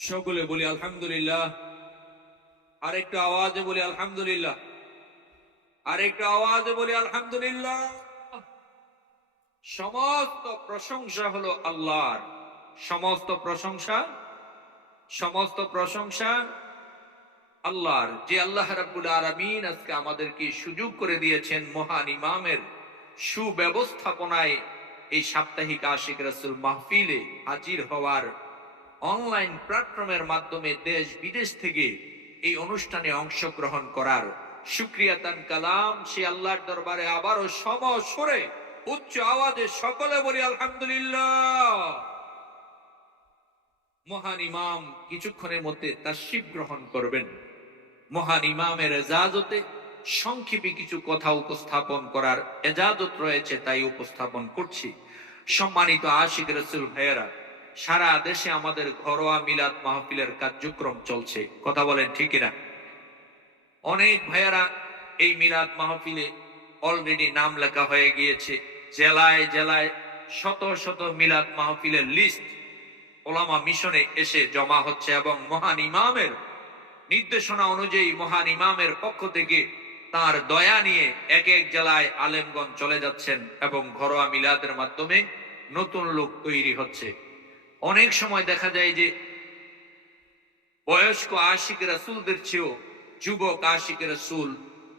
সকলে বলি আলহামদুলিল্লাহ। আরেকটা আওয়াজে বলি আলহামদুলিল্লাহ। আরেকটা আওয়াজে বলি আলহামদুলিল্লাহ। সমস্ত প্রশংসা হলো আল্লাহর। সমস্ত প্রশংসা সমস্ত প্রশংসা আল্লাহর। যে আল্লাহ রাব্বুল আলামিন আজকে আমাদেরকে সুযোগ করে দিয়েছেন মহান ইমামের সুব্যবস্থাপনায় এই সাপ্তাহিক আশিক রাসূল মাহফিলে হাজির হওয়ার অনলাইন প্ল্যাটফর্মের মাধ্যমে দেশ বিদেশ থেকে এই অনুষ্ঠানে অংশগ্রহণ করার সুক্রিয়াতান কালাম। সে আল্লাহর দরবারে আবারও সম সরে উচ্চ আওয়াজে সকলে বলি আলহামদুলিল্লাহ। মহান ইমাম কিছুক্ষণের মধ্যে তাশিব গ্রহণ করবেন। মহান ইমামের এজাজতে সংক্ষেপে কিছু কথা উপস্থাপন করার এজাজত রয়েছে, তাই উপস্থাপন করছি। সম্মানিত আশিক রসুল ভাইয়েরা সারা দেশে আমাদের ঘরোয়া মিলাদ মাহফিলের কার্যক্রম চলছে। কথা বলেন ঠিক না অনেক ভাইয়ারা এই মিলাদ মাহফিলে অলরেডি নাম লেখা হয়ে গিয়েছে। জেলায় জেলায় শত শত মিলাদ মাহফিলের লিস্ট ওলামা মিশনে এসে জমা হচ্ছে এবং মহান ইমামের নির্দেশনা অনুযায়ী মহান ইমামের পক্ষ থেকে তার দয়া নিয়ে এক এক জেলায় আলেমগঞ্জ চলে যাচ্ছেন এবং ঘরোয়া মিলাদের মাধ্যমে নতুন লোক তৈরি হচ্ছে। অনেক সময় দেখা যায় যে বয়স্ক আশিক রাসুলদের চেয়েও যুবক আশিক রাসুল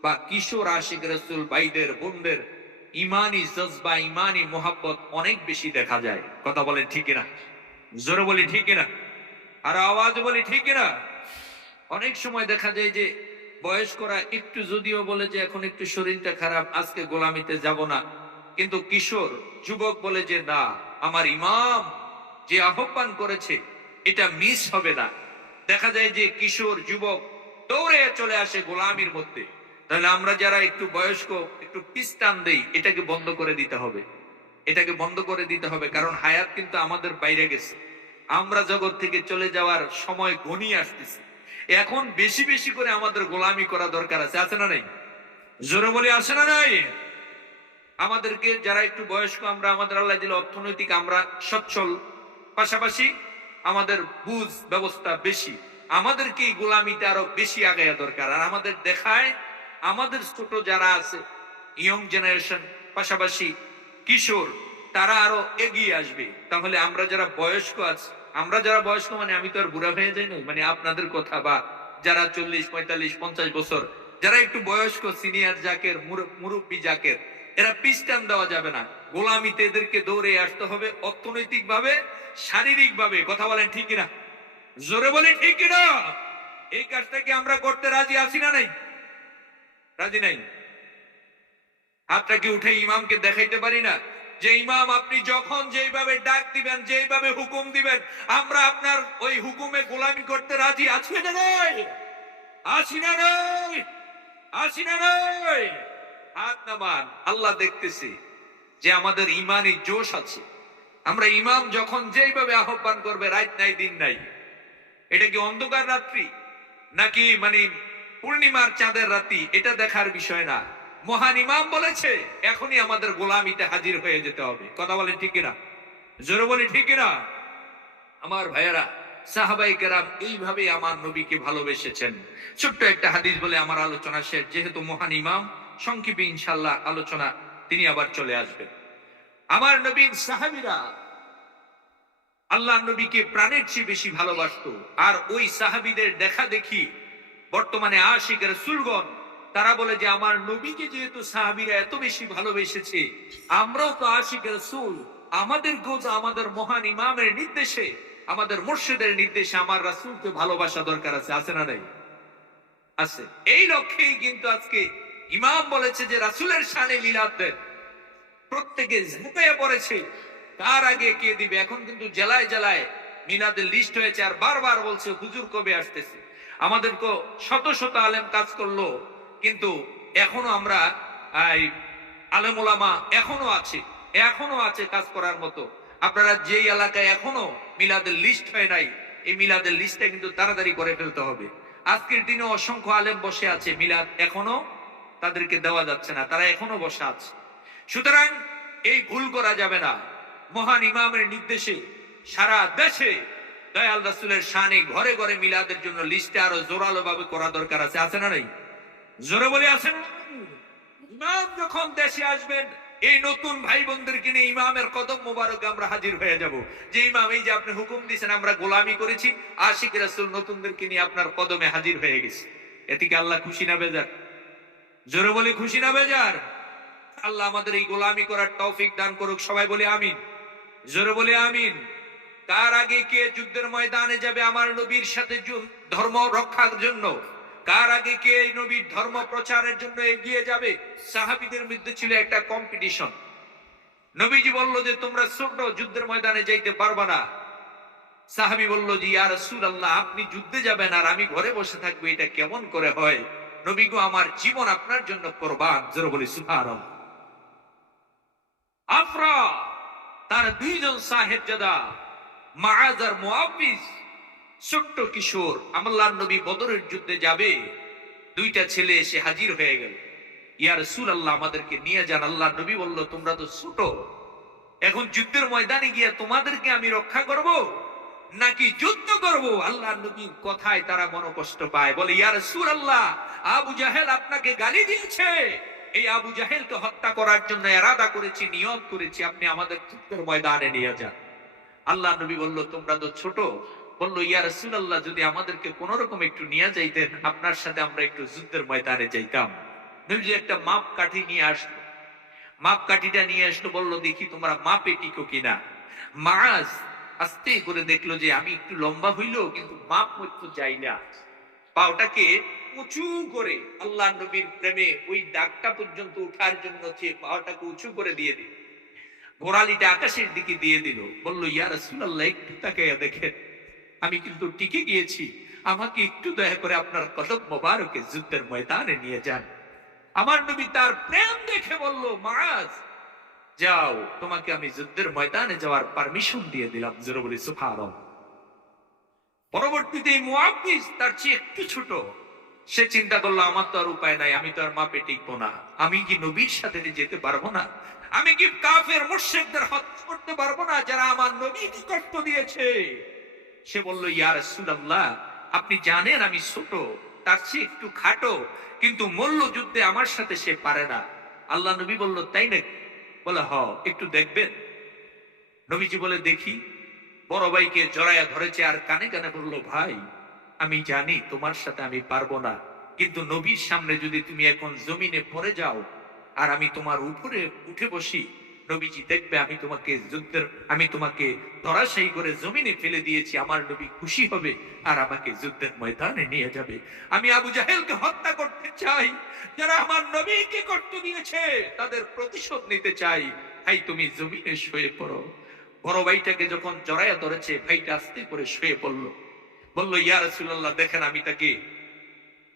বা কিশোর আশিক রাসুল, ভাইদের, বোনদের ইমানি জজবা, ইমানি মোহাব্বত অনেক বেশি দেখা যায়। কথা বলেন ঠিক না জোরে বলি ঠিক না আর আওয়াজ বলি ঠিক না অনেক সময় দেখা যায় যে বয়স্করা একটু যদিও বলে যে এখন একটু শরীরটা খারাপ, আজকে গোলামিতে যাব না। কিন্তু কিশোর, যুবক বলে যে না, আমার ইমাম যে আহ্বান করেছে, এটা মিস হবে না। দেখা যায় যে কিশোর যুবক দৌড়ে চলে আসে গোলামির মধ্যে। তাহলে আমরা যারা একটু বয়স্ক, একটু পিস্তান দেই, এটাকে বন্ধ করে দিতে হবে। এটাকে বন্ধ করে দিতে হবে, কারণ হায়াত কিন্তু আমাদের বাইরে গেছে। আমরা জগৎ থেকে চলে যাওয়ার সময় ঘনিয়ে আসতেছে। এখন বেশি বেশি করে আমাদের গোলামি করা দরকার আছে আছে না নাই? জোরে বলে, আছে না নাই? আমাদেরকে যারা একটু বয়স্ক, আমরা আমাদের আল্লাহ দিল অর্থনৈতিক, আমরা সচ্ছল পাশাপাশি আমাদের বুঝ ব্যবস্থা বেশি। আমাদেরকে এই গোলামিতে আরও বেশি আগায়া দরকার। আর আমাদের দেখায় আমাদের ছোট যারা আছে ইয়ং জেনারেশন পাশাপাশি কিশোর, তারা আরও এগিয়ে আসবে। তাহলে আমরা যারা বয়স্ক আছি, আমরা যারা বয়স্ক মানে আমি তো আর বুড়া হয়ে যাই না মানে আপনাদের কথা বা যারা চল্লিশ, পঁয়তাল্লিশ, পঞ্চাশ বছর, যারা একটু বয়স্ক সিনিয়র জাকের মুর- মুরব্বী জাকের, এরা পিস্টান দেওয়া যাবে না। গোলামিতে এদেরকে দৌড়ে আসতে হবে অর্থনৈতিক ভাবে শারীরিক ভাবে কথা বলেন ঠিক না জোরে বলে ঠিক না এই কাজটা কি আমরা করতে রাজি আছি না নাই? রাজি নাই। হাতটা কি উঠে ইমামকে দেখাইতে পারি না? যে ইমাম আপনি যখন যেইভাবে ডাক দিবেন, যেইভাবে হুকুম দিবেন, আমরা আপনার ওই হুকুমে গোলামি করতে রাজি আছি না নাই? আছি না নাই? আছি না নাই? হাত নামান, আল্লাহ দেখতেছি। যে আমাদের ইমানই জোশ আছে। আমরা ইমাম যখন যেইভাবে আহ্বান করবে, রাত নাই, দিন নাই, এটা কি অন্ধকার রাত্রি? নাকি মানে পূর্ণিমার চাঁদের রাতি এটা দেখার বিষয় না। মহান ইমাম বলেছে, এখনই আমাদের গোলামিতে হাজির হয়ে যেতে হবে। কথা বলেন ঠিক কিনা? জোরে বলি ঠিক কিনা? আমার ভাইয়েরা, সাহাবাই কেরাম এইভাবে আমার নবীকে ভালোবেসেছেন। ছোট্ট একটা হাদিস বলে আমার আলোচনা শেষ। যেহেতু মহান ইমাম, সংক্ষেপে ইনশাল্লাহ আলোচনা তিনি আবার চলে আসবেন। আমার নবীর সাহাবিরা আল্লাহ নবীকে প্রাণের চেয়ে বেশি ভালোবাসতো। আর ওই সাহাবিদের দেখা দেখি বর্তমানে আশিকের সুলগন তারা বলে যে, আমার নবীকে যেহেতু সাহাবিরা এত বেশি ভালোবেসেছে, আমরাও তো আশিকের সুল আমাদেরকেও তো আমাদের মহান ইমামের নির্দেশে, আমাদের মুর্শিদের নির্দেশে আমার রাসুলকে ভালোবাসা দরকার আছে আছে না নাই? আছে। এই লক্ষ্যেই কিন্তু আজকে ইমাম বলেছে যে রাসুলের সানে মিলাদ দেন। প্রত্যেকে ঝুঁকে পড়েছে। কার আগে কে দিবে? এখন কিন্তু জেলায় জেলায় মিলাদের লিস্ট হয়েছে আর বারবার বলছে, হুজুর কবে আসতেছে? আমাদেরকে শত শত আলেম কাজ করল, কিন্তু এখনও আমরা আলেম ওলামা এখনও আছে এখনও আছে কাজ করার মতো। আপনারা যেই এলাকায় এখনও মিলাদের লিস্ট হয় নাই, এই মিলাদের লিস্টটা কিন্তু তাড়াতাড়ি করে ফেলতে হবে। আজকের দিনে অসংখ্য আলেম বসে আছে, মিলাদ এখনও তাদেরকে দেওয়া যাচ্ছে না, তারা এখনও বসে আছে। সুতরাং এই ভুল করা যাবে না। মহান ইমামের নির্দেশে সারা দেশে দয়াল রাসুলের শানে ঘরে ঘরে মিলাদের জন্য লিস্টে আরও জোরালো ভাবে করা দরকার আছে আছে না নাই? জোরে বলে আছেন ইমাম যখন দেশে আসবেন, এই নতুন ভাই বোনদেরকে নিয়ে ইমামের কদম মোবারক আমরা হাজির হয়ে যাব। যে ইমাম, এই যে আপনি হুকুম দিয়েছেন, আমরা গোলামি করেছি, আশিক রাসুল নতুনদেরকে নিয়ে আপনার কদমে হাজির হয়ে গেছে। এদিকে আল্লাহ খুশি না বেজার? জোরে বলে খুশি না বেজার? আল্লাহ আমাদের এই গোলামি করার তৌফিক দান করুক, সবাই বলে আমিন। জোরে বলে আমিন। কার আগে কে যুদ্ধের ময়দানে যাবে আমার নবীর সাথে ধর্ম রক্ষার জন্য? কার আগে কে এই নবীর ধর্ম প্রচারের জন্য এগিয়ে যাবে? সাহাবিদের মধ্যে ছিল একটা কম্পিটিশন নবীজি বলল যে, তোমরা ছোট যুদ্ধের ময়দানে যাইতে পারবা না। সাহাবি বলল যে, ইয়া রাসূলুল্লাহ, আপনি যুদ্ধে যাবেন আর আমি ঘরে বসে থাকব, এটা কেমন করে হয়? নবী গো, আমার জীবন আপনার জন্য কোরবান। জোরে বলি আফরা, তার দুইজন সাহেবজাদা, মাআজ আর মুআবিজ ছোট্ট কিশোর আমল্লাহ নবী বদরের যুদ্ধে যাবে। দুইটা ছেলে এসে হাজির হয়ে গেল। ইয়া আল্লাহ আমাদেরকে নিয়ে যান। আল্লাহ নবী বলল, তোমরা তো ছোট। এখন যুদ্ধের ময়দানে গিয়ে তোমাদেরকে আমি রক্ষা করব? নাকি যুদ্ধ করব? আল্লাহ নবীর কথায় তারা মনোকষ্ট পায়। বলে, ইয়া আল্লাহ আবু জাহেল আপনাকে গালি দিয়েছে। এই আবু জাহেলকে হত্যা করার জন্য এরাদা করেছি, নিয়ম করেছি, আপনি আমাদের যুদ্ধের ময়দানে নিয়ে যান। আল্লাহ নবী বলল, তোমরা তো ছোট। বলল, ইয়া রাসূলুল্লাহ, যদি আমাদেরকে কোন রকম একটু নিয়ে যাইতেন, আপনার সাথে আমরা একটু যুদ্ধের ময়দানে যাইতাম। নবীজি একটা মাপ কাঠি নিয়ে আসলো। মাপ কাঠিটা নিয়ে আসলো, বলল, দেখি তোমরা মাপে টিকো কিনা। মাছ আস্তে করে দেখল যে আমি একটু লম্বা হইল কিন্তু মাপ মতো যাই না। পাওটাকে উঁচু করে আল্লাহ নবীর প্রেমে ওই দাগটা পর্যন্ত উঠার জন্য সে পাওটাকে উঁচু করে দিয়ে দিল। গোড়ালিটা আকাশের দিকে দিয়ে দিল। বলল, ইয়া রাসূলুল্লাহ, একটু তাকাইয়া দেখেন। আমি কিন্তু টিকে গিয়েছি। আমাকে একটু দয়া করে আপনার কদম মোবারকে যুদ্ধের ময়দানে নিয়ে যান। আমার নবী তার প্রেম দেখে বলল মাজ যাও, তোমাকে আমি যুদ্ধের ময়দানে যাওয়ার পারমিশন দিয়ে দিলাম, জোরে বলি, সুবহানাল্লাহ। পরবর্তীতে তার চেয়ে একটু ছোট। সে চিন্তা করল, আমার তো আর উপায় নাই, আমি তো আর মাপে টিকবো না। আমি কি নবীর সাথে যেতে পারব না? আমি কি কাফের মুর্শিকদের হত্যা করতে পারব না, যারা আমার নবীকে কষ্ট দিয়েছে? সে বলল, ইয়া রাসূলুল্লাহ, আপনি জানেন আমি ছোট, তার চেয়ে একটু খাটো, কিন্তু মল্ল যুদ্ধে আমার সাথে সে পারে না। আল্লাহ নবী বলল, তাই নাকি? বলে হ একটু দেখবেন? নবীজি বলে, দেখি। বড় ভাইকে জড়াইয়া ধরেছে, আর কানে কানে বলল, ভাই, আমি জানি তোমার সাথে আমি পারব না, কিন্তু নবীর সামনে যদি তুমি এখন জমিনে পড়ে যাও, আর আমি তোমার উপরে উঠে বসি নবীজি, দেখবে আমি তোমাকে যুদ্ধের, আমি তোমাকে ধরাশায়ী করে জমিনে ফেলে দিয়েছি, আমার নবী খুশি হবে আর আমাকে যুদ্ধের ময়দানে নিয়ে যাবে। আমি আবু জাহেলকে হত্যা করতে চাই, যারা আমার নবীকে করতে দিয়েছে, তাদের প্রতিশোধ নিতে চাই। ভাই, তুমি জমিনে শুয়ে পড়ো। বড় ভাইটাকে যখন জড়াইয়া ধরেছে, ভাইটা আস্তে করে শুয়ে পড়ল। বলল, ইয়া রাসূলুল্লাহ, দেখেন আমি তাকে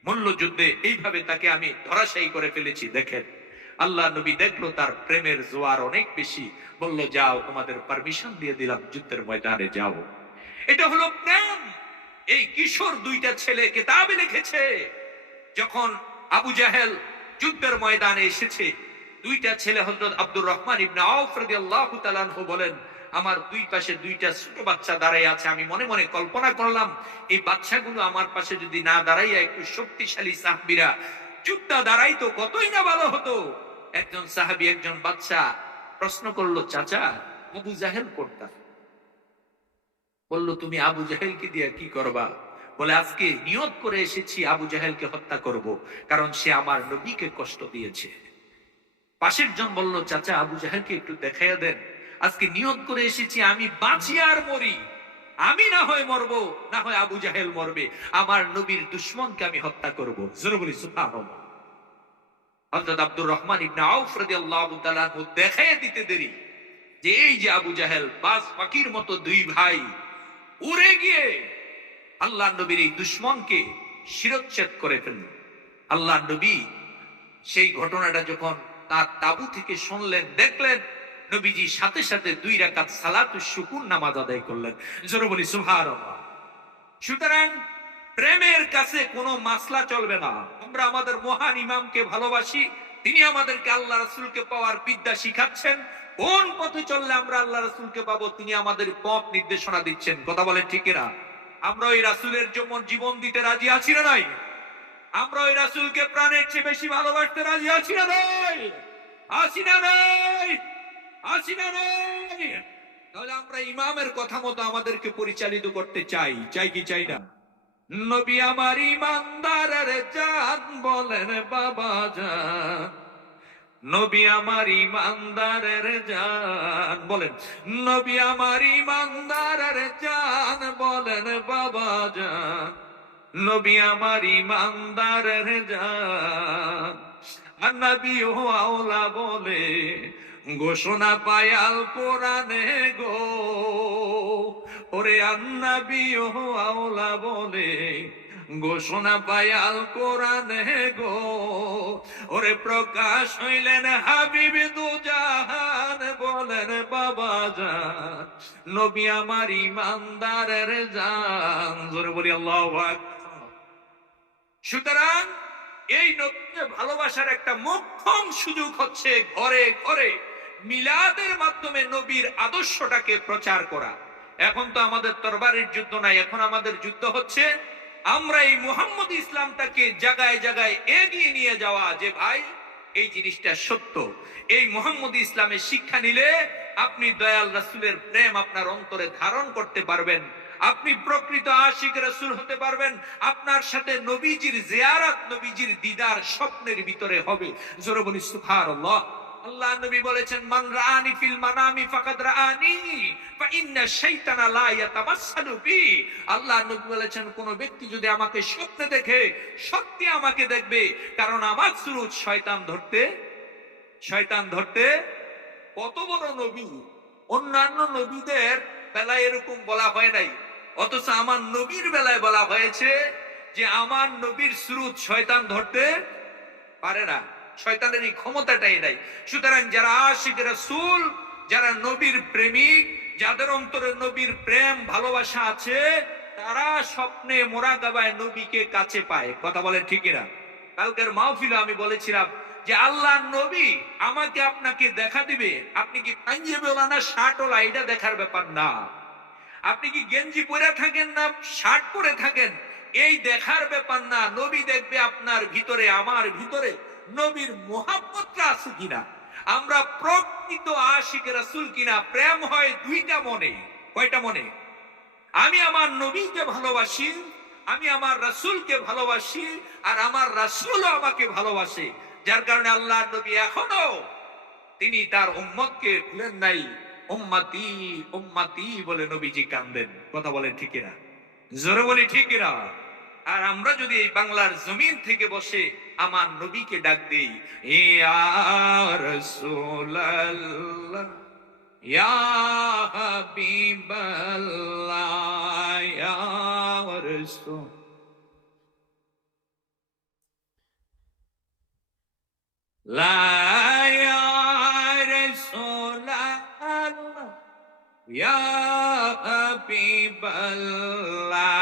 মূল্য যুদ্ধে এইভাবে তাকে আমি ধরাশায়ী করে ফেলেছি, দেখেন। আল্লাহ নবী দেখল তার প্রেমের জোয়ার অনেক বেশি। বলল, যাও, তোমাদের পারমিশন দিয়ে দিলাম, যুদ্ধের ময়দানে যাও। এটা হলো প্রেম। এই কিশোর দুইটা ছেলে কেতাবে লিখেছে, যখন আবু জাহেল যুদ্ধের ময়দানে এসেছে, দুইটা ছেলে হযরত আব্দুর রহমান ইবনে আউফ রাদিয়াল্লাহু তাআলা বলেন, আমার দুই পাশে দুইটা ছোট বাচ্চা দাঁড়াই আছে, আমি মনে মনে কল্পনা করলাম, এই বাচ্চাগুলো আমার পাশে যদি না দাঁড়াইয়া একটু শক্তিশালী সাহাবীরা যুদ্ধটা দাঁড়াইতো, কতই না ভালো হতো। একজন সাহাবী, একজন বাচ্চা প্রশ্ন করল, চাচা, আবু জাহেল করতাম বলল, তুমি আবু জাহেলকে দিয়ে কি করবা? বলে, আজকে নিয়ত করে এসেছি, আবু জাহেলকে হত্যা করব, কারণ সে আমার নবীকে কষ্ট দিয়েছে। পাশের জন বলল, চাচা, আবু জাহেলকে একটু দেখাইয়া দেন। আজকে নিয়ত করে এসেছি, আমি বাঁচি আর মরি। আমি না হয় মরব, না হয় আবু জাহেল মরবে। আমার নবীর দুশ্মনকে আমি হত্যা করব। জোরে বলি, সুবহানাল্লাহ। হযরত আব্দুর রহমান ইবনে আউফ রাদিয়াল্লাহু দেখাইয়া দিতে দেরি। যে এই যে আবু জাহেল, বাস মতো দুই ভাই উড়ে গিয়ে আল্লাহ নবীর এই দুশ্মনকে শিরচ্ছেদ করে ফেলল। আল্লাহ নবী সেই ঘটনাটা যখন তার তাবু থেকে শুনলেন, দেখলেন, নবীজি সাথে সাথে দুই রাকাত সালাতু শুকুর নামাজ আদায় করলেন। জোরে বলি সুতরাং প্রেমের কাছে কোনো মাসলা চলবে না। আমরা আমাদের মহান ইমামকে ভালোবাসি, তিনি আমাদেরকে আল্লাহ রাসূলকে পাওয়ার বিদ্যা শিখাচ্ছেন। কোন পথে চললে আমরা আল্লাহ রাসূলকে পাবো, তিনি আমাদের পথ নির্দেশনা দিচ্ছেন। কথা বলে ঠিক না আমরা ওই রাসূলের যেমন জীবন দিতে রাজি আছি না নাই? আমরা ওই রাসূলকে প্রাণের চেয়ে বেশি ভালোবাসতে রাজি আছি না নাই? আছি না নাই? আছি না নাই? তাহলে আমরা ইমামের কথা মতো আমাদেরকে পরিচালিত করতে চাই। চাই কি চাই না? নবী আমার ইমানদারের জান বলেন, বাবা জান নবী আমার ইমানদারের জান বলেন, নবী আমার ইমানদারের জান বলেন, বাবা জান নবী আমার ইমানদারের জান আর নবী আওলা বলে, ঘোষণা পায়াল কোরআনে গো। ওরে আন্নাবি ও আওলা বলে, ঘোষণা পায়াল কোরআনে গো। ওরে প্রকাশ হইলেন হাবিব দুজাহান, বলেন বাবা জান, নবী আমার ইমানদারের জান। জোরে বলি, আল্লাহ সুতরাং এই নবীকে ভালোবাসার একটা মোক্ষম সুযোগ হচ্ছে ঘরে ঘরে মিলাদের মাধ্যমে নবীর আদর্শটাকে প্রচার করা। এখন তো আমাদের তরবারির যুদ্ধ নাই, এখন আমাদের যুদ্ধ হচ্ছে, আমরা এই মুহাম্মদ ইসলামটাকে জায়গায় জায়গায় এগিয়ে নিয়ে যাওয়া যে ভাই, এই জিনিসটা সত্য। এই মোহাম্মদ ইসলামের শিক্ষা নিলে আপনি দয়াল রাসূলের প্রেম আপনার অন্তরে ধারণ করতে পারবেন, আপনি প্রকৃত আশিক রাসূল হতে পারবেন, আপনার সাথে নবীজির জিয়ারত, নবীজির দিদার স্বপ্নের ভিতরে হবে। জোরে সুফার সুবহানাল্লাহ। আল্লাহ নবী বলেছেন, মান রাআনি ফিল মানামি ফাকাদ রাআনি, ফা ইন্না শাইতানা লা ইয়াতামাসসালু বি। আল্লাহ নবী বলেছেন, কোন ব্যক্তি যদি আমাকে স্বপ্নে দেখে, সত্যি আমাকে দেখবে, কারণ আমার সুরুজ শয়তান ধরতে শয়তান ধরতে কত বড় নবী। অন্যান্য নবীদের বেলায় এরকম বলা হয় নাই, অথচ আমার নবীর বেলায় বলা হয়েছে যে, আমার নবীর স্রোত শয়তান ধরতে পারে না। শয়তানের এই ক্ষমতাটাই নাই। সুতরাং যারা আশিক রাসূল, যারা নবীর প্রেমিক, যাদের অন্তরে নবীর প্রেম, ভালোবাসা আছে, তারা স্বপ্নে মোরাকাবায় নবীকে কাছে পায়। কথা বলে ঠিকই না কালকের মাহফিলে আমি বলেছিলাম যে, আল্লাহ নবী আমাকে আপনাকে দেখা দিবে। আপনি কি পাঞ্জাবি ওলা না শার্ট ওলা এটা দেখার ব্যাপার না। আপনি কি গেঞ্জি পরে থাকেন না, শার্ট পরে থাকেন? এই দেখার ব্যাপার না। নবী দেখবে আপনার ভিতরে, আমার ভিতরে। নবীর মোহাম্মতটা আছে কিনা? আমরা প্রকৃত আশিক রাসূল কিনা? প্রেম হয় দুইটা মনে। কয়টা মনে? আমি আমার নবীকে ভালোবাসি, আমি আমার রাসূলকে ভালোবাসি, আর আমার রাসূলও আমাকে ভালোবাসে। যার কারণে আল্লাহ নবী এখনও তিনি তার উম্মতকে ভুলেন নাই। উম্মাতি উম্মাতি বলে নবীজি কান্দেন। কথা বলেন ঠিক না জোরে বলি ঠিক না আর আমরা যদি এই বাংলার জমিন থেকে বসে আমার নবীকে ডাক দেই ইয়া হাবিবাল্লাহ।